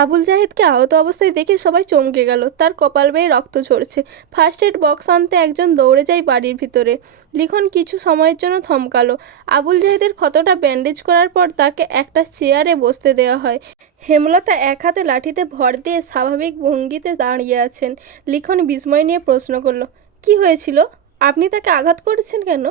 আবুল জাহিদকে আহত অবস্থায় দেখে সবাই চমকে গেল। তার কপাল বেয়ে রক্ত ঝরছে। ফার্স্ট এড বক্স আনতে একজন দৌড়ে যায় বাড়ির ভিতরে। লিখন কিছু সময়ের জন্য থমকালো। আবুল জাহিদের ক্ষতটা ব্যান্ডেজ করার পর তাকে একটা চেয়ারে বসতে দেওয়া হয়। হেমলতা এক হাতে লাঠিতে ভর দিয়ে স্বাভাবিক ভঙ্গিতে দাঁড়িয়ে আছেন। লিখন বিস্ময় নিয়ে প্রশ্ন করল, কি হয়েছিল? আপনি তাকে আঘাত করেছেন কেন?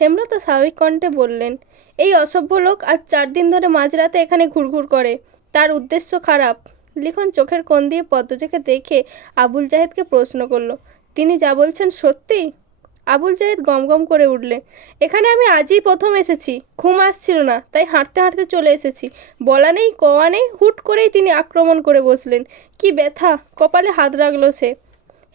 হেমলতা স্বাভাবিক কণ্ঠে বললেন, এই অসভ্য লোক আজ 4 দিন ধরে মাঝরাতে এখানে ঘুরঘুর করে। তার উদ্দেশ্য খারাপ। লিখন চোখের কোণ দিয়ে পদ্মজাকে দেখে আবুল জাহিদকে প্রশ্ন করল, তিনি যা বলছেন সত্যি? আবুল জাহিদ গমগম করে উঠলেন, এখানে আমি আজই প্রথম এসেছি। ঘুম আসছিল না, তাই হাঁটতে হাঁটতে চলে এসেছি। বলা নেই কওয়া নেই, হুট করেই তিনি আক্রমণ করে বসলেন। কি ব্যথা! কপালে হাত রাখল সে।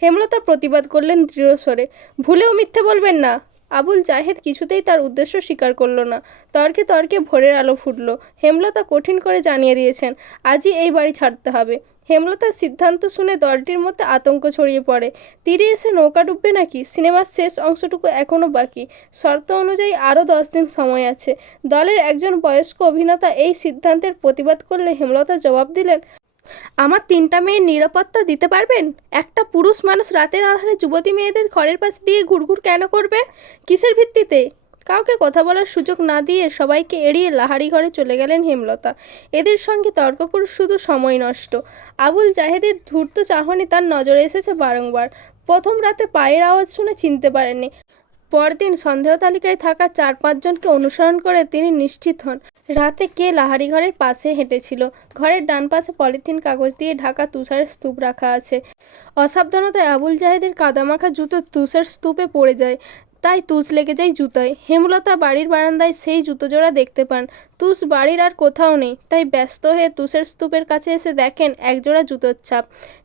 হেমলতা প্রতিবাদ করলেন দৃঢ় স্বরে, ভুলেও মিথ্যে বলবেন না। আবুল জাহেদ কিছুতেই তার উদ্দেশ্য স্বীকার করল না। তর্কে তর্কে ভোরের আলো ফুটল। হেমলতা কঠিন করে জানিয়ে দিয়েছেন, আজই এই বাড়ি ছাড়তে হবে। হেমলতার সিদ্ধান্ত শুনে দলটির মধ্যে আতঙ্ক ছড়িয়ে পড়ে। তীরে এসে নৌকা ডুববে নাকি? সিনেমার শেষ অংশটুকু এখনও বাকি। শর্ত অনুযায়ী আরও 10 দিন সময় আছে। দলের একজন বয়স্ক অভিনেতা এই সিদ্ধান্তের প্রতিবাদ করলে হেমলতা জবাব দিলেন, আমার 3টা মেয়ের নিরাপত্তা দিতে পারবেন? একটা পুরুষ মানুষ রাতের আধারে যুবতী মেয়েদের ঘরের পাশ দিয়ে ঘুরঘুর কেন করবে? কিসের ভিত্তিতে? কাউকে কথা বলার সুযোগ না দিয়ে সবাইকে এড়িয়ে লাহারি ঘরে চলে গেলেন হেমলতা। এদের সঙ্গে তর্ক করে শুধু সময় নষ্ট। আবুল জাহেদের ধূর্ত চাহনি তার নজরে এসেছে বারংবার। প্রথম রাতে পায়ের আওয়াজ শুনে চিনতে পারেননি। পরদিন সন্দেহ তালিকায় থাকা 4-5 জনকে অনুসরণ করে তিনি নিশ্চিত হন রাতে কে লাহারি ঘরের পাশে হেঁটেছিল। ঘরের ডান পাশে পলিথিন কাগজ দিয়ে ঢাকা তুষারের স্তূপ রাখা আছে। অসাবধানতায় আবুল জাহেদের কাদামাখা জুতো তুষের স্তূপে পড়ে যায়, তাই তুষ লেগে যায় জুতোয়। হেমলতা বাড়ির বারান্দায় সেই জুতো জোড়া দেখতে পান। তুষ বাড়ির আর কোথাও নেই, তাই ব্যস্ত হয়ে তুষের স্তূপের কাছে এসে দেখেন একজোড়া জুতোর ছাপ।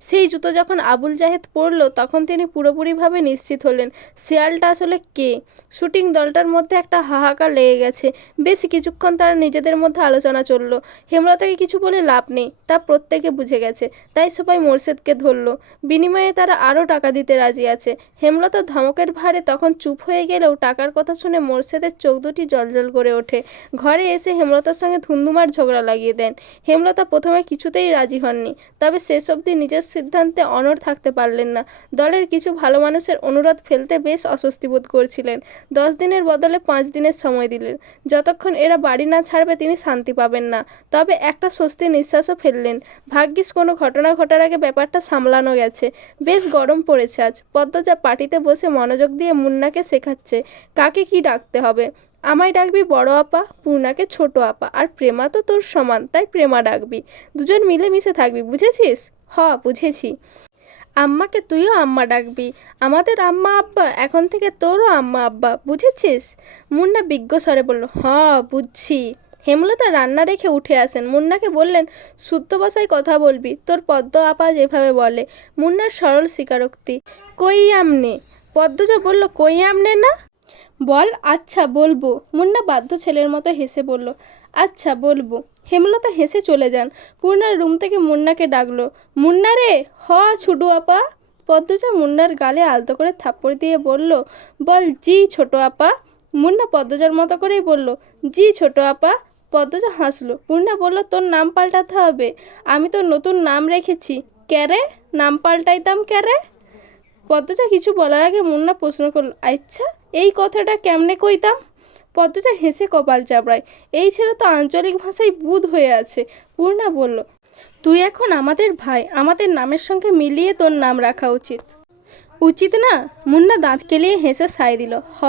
সেই জুতো যখন আবুল জাহেদ পরল তখন তিনি পুরোপুরিভাবে নিশ্চিত হলেন শিয়ালটা আসলে কে। শুটিং দলটার মধ্যে একটা হাহাকার লেগে গেছে। বেশ কিছুক্ষণ তারা নিজেদের মধ্যে আলোচনা চলল। হেমলতাকে কিছু বলে লাভ নেই, তা প্রত্যেকে বুঝে গেছে। তাই সবাই মোরশেদকে ধরল। বিনিময়ে তারা আরও টাকা দিতে রাজি আছে। হেমলতা ধমকের ভারে তখন চুপ হয়ে গেলেও টাকার কথা শুনে মোরশেদের চোখ দুটি জ্বলজ্বল করে ওঠে। ঘরে এসে হেমলতার সঙ্গে ধুন্ধুমার ঝগড়া লাগিয়ে দেন। হেমলতা প্রথমে কিছুতেই রাজি হননি, তবে শেষ অবধি নিজের সিদ্ধান্তে অনড় থাকতে পারলেন না। দলের কিছু ভালো মানুষের অনুরোধ ফেলতে বেশ অস্বস্তি বোধ করছিলেন। 10 দিনের বদলে 5 দিনের সময় দিলেন। যতক্ষণ এরা বাড়ি না ছাড়বে তিনি শান্তি পাবেন না। তবে একটা স্বস্তির নিঃশ্বাসও ফেললেন। ভাগ্যিস কোনো ঘটনা ঘটার আগে ব্যাপারটা সামলানো গেছে। বেশ গরম পড়েছে আজ। পদ্মজা পার্টিতে বসে মনোযোগ দিয়ে মুন্নাকে শেখাচ্ছে কাকে কি ডাকতে হবে। আমায় ডাকবি বড় আপা, পূর্ণাকে ছোট আপা, আর প্রেমা তো তোর সমান, তাই প্রেমা ডাকবি। দুজন মিলেমিশে থাকবি, বুঝেছিস? হ, বুঝেছি। আম্মাকে তুইও আম্মা ডাকবি। আমাদের আম্মা আব্বা এখন থেকে তোরও আম্মা আব্বা, বুঝেছিস? মুন্না বিজ্ঞ স্বরে বলল, হ, বুঝছি। হেমলতা রান্না রেখে উঠে আসেন। মুন্নাকে বললেন, শুদ্ধ ভাষায় কথা বলবি, তোর পদ্ম আপা যেভাবে বলে। মুন্নার সরল স্বীকারোক্তি, কই আমনে? পদ্মজা বলল, কই আমনে না? বল। আচ্ছা বলবো। মুন্না বাধ্য ছেলের মতো হেসে বলল, আচ্ছা বলবো। হেমলতা হেসে চলে যান। পূর্ণার রুম থেকে মুন্নাকে ডাকলো, মুন্না রে, হ ছুটু আপা। পদ্মজা মুন্নার গালে আলতো করে থাপ্পড় দিয়ে বলল, বল জি ছোট আপা। মুন্না পদ্মজার মতো করেই বলল, জি ছোট আপা। পদ্মজা হাসলো। মুন্না বলল, তোর নাম পাল্টাতে হবে। আমি তো নতুন নাম রেখেছি। ক্যারে? নাম পাল্টাইতাম ক্যারে? পদ্মজা কিছু বলার আগে মুন্না প্রশ্ন করল, আচ্ছা এই কথাটা কেমনে কইতাম? পদ্মজা হেসে কপাল চাপড়ায়, এই ছেলে তো আঞ্চলিক ভাষায় বুঁদ হয়ে আছে। পূর্ণা বলল, তুই এখন আমাদের ভাই, আমাদের নামের সঙ্গে মিলিয়ে তোর নাম রাখা উচিত। উচিত না? মুন্না দাঁত কেলিয়ে হেসে সায় দিল, হ,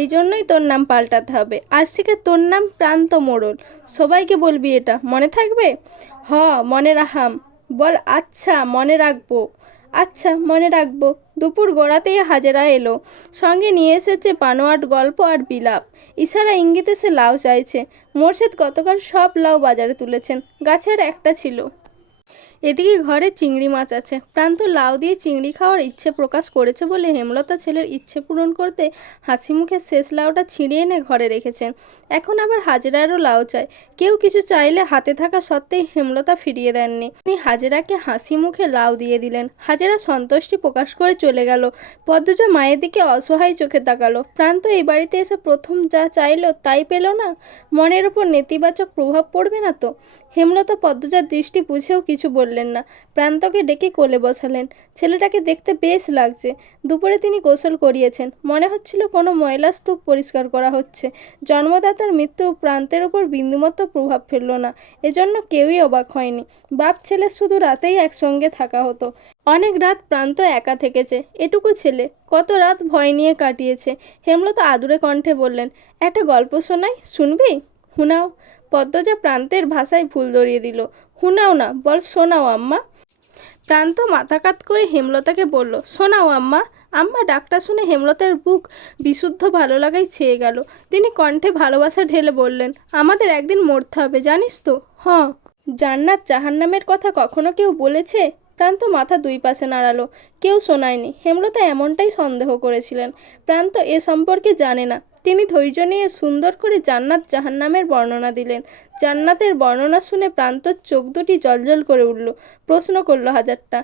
এই জন্যই তোর নাম পাল্টাতে হবে। আজ থেকে তোর নাম প্রান্ত মোড়ল। সবাইকে বলবি এটা, মনে থাকবে? হ, মনে রাখাম। বল, আচ্ছা মনে রাখবো। আচ্ছা মনে রাখবো। দুপুর গড়াতেই হাজেরা এলো। সঙ্গে নিয়ে এসেছে পানোয়াট গল্প আর বিলাপ। ইশারা ইঙ্গিতে সে লাউ চাইছে। মোরশেদ গতকাল সব লাউ বাজারে তুলেছেন, গাছে আর একটা ছিল। এদিকে ঘরে চিংড়ি মাছ আছে। প্রান্ত লাউ দিয়ে চিংড়ি খাওয়ার ইচ্ছে প্রকাশ করেছে বলে হেমলতা ছেলের ইচ্ছে পূরণ করতে হাসি মুখে শেষ লাউটা ছিঁড়িয়ে এনে ঘরে রেখেছেন। এখন আবার হাজেরারও লাউ চায়। কেউ কিছু চাইলে হাতে থাকা সত্ত্বেই হেমলতা ফিরিয়ে দেননি। তিনি হাজেরাকে হাসি মুখে লাউ দিয়ে দিলেন। হাজেরা সন্তুষ্টি প্রকাশ করে চলে গেল। পদ্মজা মায়ের দিকে অসহায় চোখে তাকালো। প্রান্ত এই বাড়িতে এসে প্রথম যা চাইলো তাই পেল না। মনের ওপর নেতিবাচক প্রভাব পড়বে না তো? হেমলতা পদ্মজার দৃষ্টি বুঝেও কিছু বললেন না। প্রান্তকে ডেকে কোলে বসালেন। ছেলেটাকে দেখতে বেশ লাগছে। দুপুরে তিনি গোসল করিয়েছেন। মনে হচ্ছিল কোনো ময়লা স্তূপ পরিষ্কার করা হচ্ছে। জন্মদাতার মৃত্যু প্রান্তের ওপর বিন্দুমাত্র প্রভাব ফেলল না। এজন্য কেউই অবাক হয়নি। বাপ ছেলের শুধু রাতেই একসঙ্গে থাকা হতো। অনেক রাত প্রান্ত একা থেকেছে। এটুকু ছেলে কত রাত ভয় নিয়ে কাটিয়েছে। হেমলতা আদুরে কণ্ঠে বললেন, একটা গল্প শোনাই, শুনবি? হুনাও। পদ্মজা প্রান্তের ভাষায় ভুল ধরিয়ে দিল। হুনাও না, বল শোনাও আম্মা। প্রান্ত মাথা কাত করে হেমলতাকে বলল, শোনাও আম্মা। আম্মা ডাকটা শুনে হেমলতার বুক বিশুদ্ধ ভালো লাগাই ছেয়ে গেল। তিনি কণ্ঠে ভালোবাসা ঢেলে বললেন, আমাদের একদিন মরতে হবে, জানিস তো? জান্নাত জাহান্নামের কথা কখনো কেউ বলেছে? প্রান্ত মাথা দুই পাশে নাড়ালো। কেউ শোনায়নি। হেমলতা এমনটাই সন্দেহ করেছিলেন। প্রান্ত এ সম্পর্কে জানে না। তিনি ধৈর্য নিয়ে সুন্দর করে জান্নাত জাহান্নামের বর্ণনা দিলেন। জান্নাতের বর্ণনা শুনে প্রান্তর চোখ দুটি জ্বলজ্বল করে উঠল। প্রশ্ন করল হাজারটা।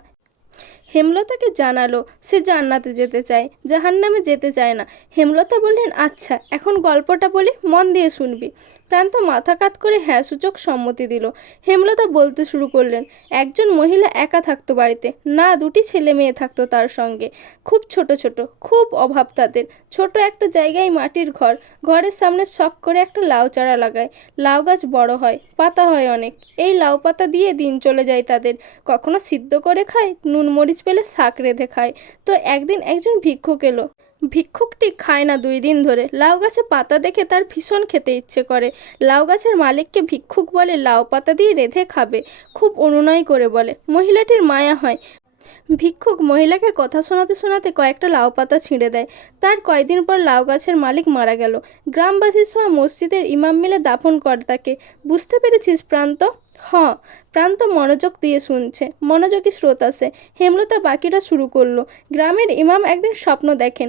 হেমলতাকে জানালো সে জান্নাতে যেতে চায়, জাহান্নামে যেতে চায় না। হেমলতা বললেন, আচ্ছা এখন গল্পটা বলি, মন দিয়ে শুনবি। প্রান্ত মাথা কাত করে হ্যাঁ সূচক সম্মতি দিল। হেমলতা বলতে শুরু করলেন, একজন মহিলা একা থাকতো বাড়িতে। না, দুটি ছেলে মেয়ে থাকতো তার সঙ্গে। খুব ছোট ছোট, খুব অভাব তাদের। ছোট একটা জায়গায় মাটির ঘর। ঘরের সামনে শখ করে একটা লাউ চারা লাগায়। লাউ গাছ বড় হয়, পাতা হয় অনেক। এই লাউ পাতা দিয়ে দিন চলে যায় তাদের। কখনো সিদ্ধ করে খায়, নুন মরিচ পেলে শাক রেঁধে খায়। তো একদিন একজন ভিক্ষুক এলো। ভিক্ষুকটি খায় না 2 দিন ধরে। লাউ গাছে পাতা দেখে তার ভীষণ খেতে ইচ্ছে করে। লাউ গাছের মালিককে ভিক্ষুক বলে লাউ পাতা দিয়ে রেঁধে খাবে। খুব অনুনয় করে বলে। মহিলাটির মায়া হয়। ভিক্ষুক মহিলাকে কথা শোনাতে শোনাতে কয়েকটা লাউ পাতা ছিঁড়ে দেয়। তার কয়দিন পর লাউ গাছের মালিক মারা গেল। গ্রামবাসী সহ মসজিদের ইমাম মিলে দাফন করে তাকে। বুঝতে পেরেছিস প্রান্ত? প্রান্ত মনোযোগ দিয়ে শুনছে। মনোযোগী শ্রোতা সে। হেমলতা বাকিটা শুরু করলো। গ্রামের ইমাম একদিন স্বপ্ন দেখেন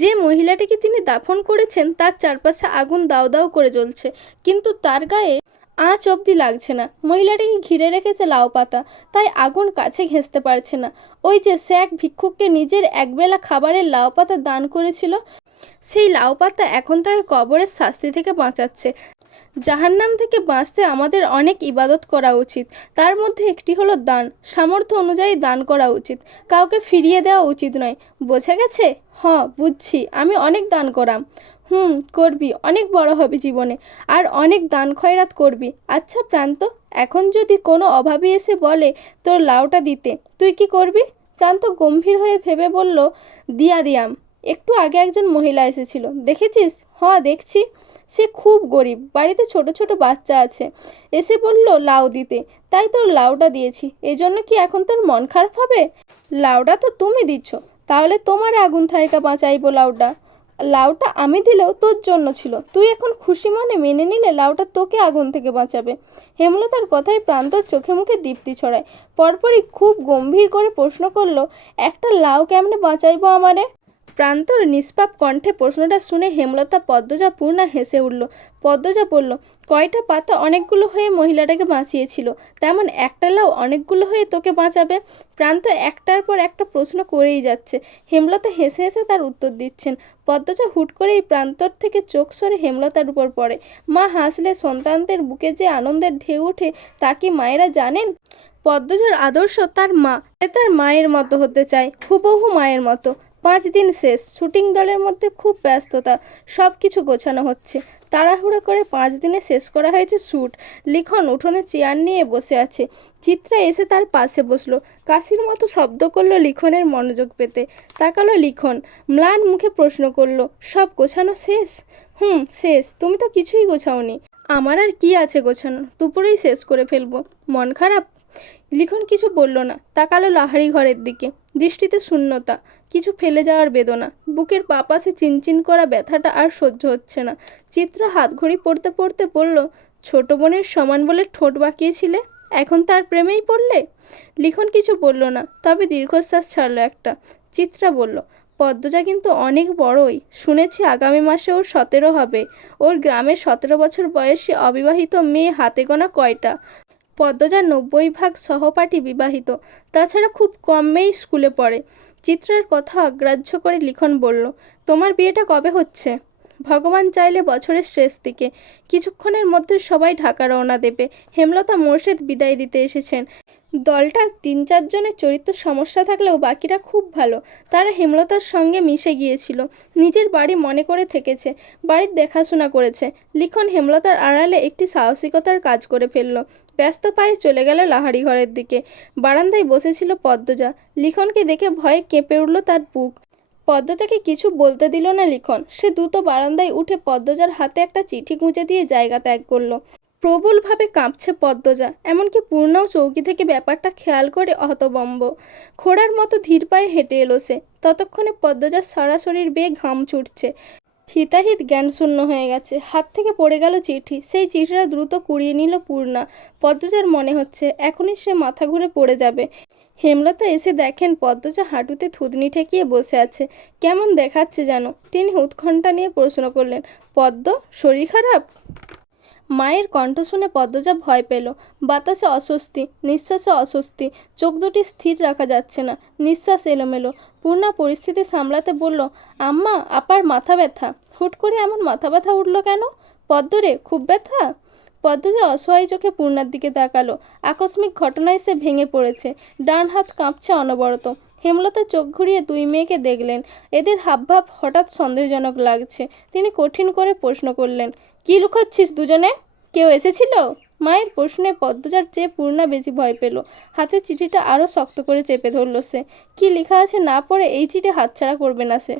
যে মহিলাটিকে তিনি দাফন করেছেন তার চারপাশে আগুন দাউ দাউ করে জ্বলছে, কিন্তু তার গায়ে আঁচ অবধি লাগছে না। মহিলাটিকে ঘিরে রেখেছে লাউ পাতা, তাই আগুন কাছে ঘেঁষতে পারছে না। ওই যে সে এক ভিক্ষুককে নিজের একবেলা খাবারের লাউ পাতা দান করেছিল, সেই লাউ পাতা এখন তাকে কবরের শাস্তি থেকে বাঁচাচ্ছে। জাহান্নাম থেকে বাঁচতে আমাদের অনেক ইবাদত করা উচিত। তার মধ্যে একটি হলো দান। সামর্থ্য অনুযায়ী দান করা উচিত, কাউকে ফিরিয়ে দেওয়া উচিত নয়। বোঝা গেছে? বুঝছি। আমি অনেক দান করাম। করবি, অনেক বড় হবে জীবনে, আর অনেক দান খয়রাত করবি। আচ্ছা প্রান্ত, এখন যদি কোনো অভাবী এসে বলে তোর লাউটা দিতে, তুই কি করবি? প্রান্ত গম্ভীর হয়ে ভেবে বলল, দিয়াম। একটু আগে একজন মহিলা এসেছিল, দেখেছিস? দেখছি। সে খুব গরিব, বাড়িতে ছোট ছোট বাচ্চা আছে। এসে বলল লাউ দিতে, তাই তোর লাউটা দিয়েছি। এজন্য কি এখন তোর মন খারাপ হবে? লাউটা তো তুমি দিচ্ছ, তাহলে তোমার আগুন থাইকা বাঁচাইবো লাউটা। লাউটা আমি দিলেও তোর জন্য ছিল। তুই এখন খুশি মনে মেনে নিলে লাউটা তোকে আগুন থেকে বাঁচাবে। হেমলতার কথায় প্রান্তর চোখে মুখে দীপ্তি ছড়ায়। পরপরই খুব গম্ভীর করে প্রশ্ন করলো, একটা লাউ কেমনে বাঁচাইবো আমারে? প্রান্তর নিষ্পাপ কণ্ঠে প্রশ্নটা শুনে হেমলতা পদ্মজা পূর্ণা হেসে উঠল। পদ্মজা বলল, কয়টা পাতা অনেকগুলো হয়ে মহিলাটাকে বাঁচিয়েছিল, তেমন একটা লাউ অনেকগুলো হয়ে তোকে বাঁচাবে। প্রান্ত একটার পর একটা প্রশ্ন করেই যাচ্ছে। হেমলতা হেসে হেসে তার উত্তর দিচ্ছেন। পদ্মজা হুট করে এই প্রান্তর থেকে চোখ সরে হেমলতার উপর পড়ে। মা হাসলে সন্তানদের বুকে যে আনন্দের ঢেউ ওঠে তা কি মায়েরা জানেন? পদ্মজার আদর্শ তার মা। তার মায়ের মতো হতে চায়, হুবহু মায়ের মতো। 5 দিন শেষ। শুটিং দলের মধ্যে খুব ব্যস্ততা। সব কিছু গোছানো হচ্ছে। তাড়াহুড়ো করে 5 দিনে শেষ করা হয়েছে শ্যুট। লিখন উঠোনে চেয়ার নিয়ে বসে আছে। চিত্রা এসে তার পাশে বসলো। কাশির মতো শব্দ করলো লিখনের মনোযোগ পেতে। তাকালো লিখন। ম্লান মুখে প্রশ্ন করলো, সব গোছানো শেষ? শেষ। তুমি তো কিছুই গোছাওনি। আমার আর কি আছে গোছানো? দুপুরেই শেষ করে ফেলবো। মন খারাপ? লিখন কিছু বলল না। তাকালো লাহারি ঘরের দিকে। দৃষ্টিতে শূন্যতা, কিছু ফেলে যাওয়ার বেদনা। বুকের পাশে চিনচিন করা ব্যথাটা আর সহ্য হচ্ছে না। চিত্রা হাতঘড়ি পড়তে পড়তে বলল, ছোট বোনের সমান বলে ঠোঁট বাঁকিয়েছিলে, এখন তার প্রেমেই পড়লে? লিখন কিছু বলল না, তবে দীর্ঘশ্বাস ছাড়ল একটা। চিত্রা বলল, পদ্মজা কিন্তু অনেক বড়ই। শুনেছি আগামী মাসে ওর 17 হবে। ওর গ্রামের 17 বছর বয়সী অবিবাহিত মেয়ে হাতে গোনা কয়টা? পদ্মজার 90% সহপাঠী বিবাহিত। তাছাড়া খুব কম মেয়েই স্কুলে পড়ে। চিত্রার কথা অগ্রাহ্য করে লিখন বলল, তোমার বিয়েটা কবে হচ্ছে? ভগবান চাইলে বছরের শেষ দিকে। কিছুক্ষণের মধ্যে সবাই ঢাকা রওনা দেবে। হেমলতা মোর্শেদ বিদায় দিতে এসেছেন। দলটার ৩-৪ জনের চরিত্র সমস্যা থাকলেও বাকিরা খুব ভালো। তারা হেমলতার সঙ্গে মিশে গিয়েছিল, নিজের বাড়ি মনে করে থেকেছে, বাড়ির দেখাশোনা করেছে। লিখন হেমলতার আড়ালে একটি সাহসিকতার কাজ করে ফেলল। ব্যস্ত পায়ে চলে গেল লাহারি ঘরের দিকে। বারান্দায় বসেছিল পদ্মজা। লিখনকে দেখে ভয়ে কেঁপে উঠল তার বুক। পদ্মজাকে কিছু বলতে দিল না লিখন। সে দ্রুত বারান্দায় উঠে পদ্মজার হাতে একটা চিঠি গুঁজে দিয়ে জায়গা ত্যাগ করলো। প্রবলভাবে কাঁপছে পদ্মজা। এমনকি পূর্ণাও চৌকি থেকে ব্যাপারটা খেয়াল করে হতবম্ব। ঘোড়ার মতো ধীর পায়ে হেঁটে এলো সে। ততক্ষণে পদ্মজার সারা শরীর বেয়ে ঘাম ছুটছে। হিতাহিত জ্ঞানশূন্য হয়ে গেছে। হাত থেকে পড়ে গেল চিঠি। সেই চিঠিটা দ্রুত কুড়িয়ে নিল পূর্ণা। পদ্মজার মনে হচ্ছে এখনই সে মাথা ঘুরে পড়ে যাবে। হেমলতা এসে দেখেন পদ্মজা হাঁটুতে থুতনি ঠেকিয়ে বসে আছে। কেমন দেখাচ্ছে যেন। তিনি উৎকণ্ঠা নিয়ে প্রশ্ন করলেন, পদ্ম, শরীর খারাপ? মায়ের কণ্ঠ শুনে পদ্মজা ভয় পেল। বাতাসে অস্বস্তি, নিঃশ্বাসে অস্বস্তি, চোখ দুটি স্থির রাখা যাচ্ছে না, নিঃশ্বাস এলোমেলো। পূর্ণা পরিস্থিতি সামলাতে বলল, আম্মা, আপার মাথা ব্যথা। হুট করে এমন মাথা ব্যথা উঠল কেন? পদ্মরে, খুব ব্যথা? পদ্মজা অসহায় চোখে পূর্ণার দিকে তাকালো। আকস্মিক ঘটনায় সে ভেঙে পড়েছে। ডান হাত কাঁপছে অনবরত। হেমলতা চোখ ঘুরিয়ে দুই মেয়েকে দেখলেন। এদের হাবভাব হঠাৎ সন্দেহজনক লাগছে। তিনি কঠিন করে প্রশ্ন করলেন, কি লুকাচ্ছিস দুজনে? কেউ এসেছিল? মায়ের প্রশ্নে পদ্মজার চেয়ে পূর্ণা বেশি ভয় পেল। হাতে চিঠিটা আরও শক্ত করে চেপে ধরল সে। কি লেখা আছে না পড়ে এই চিঠি হাতছাড়া করবে না সে।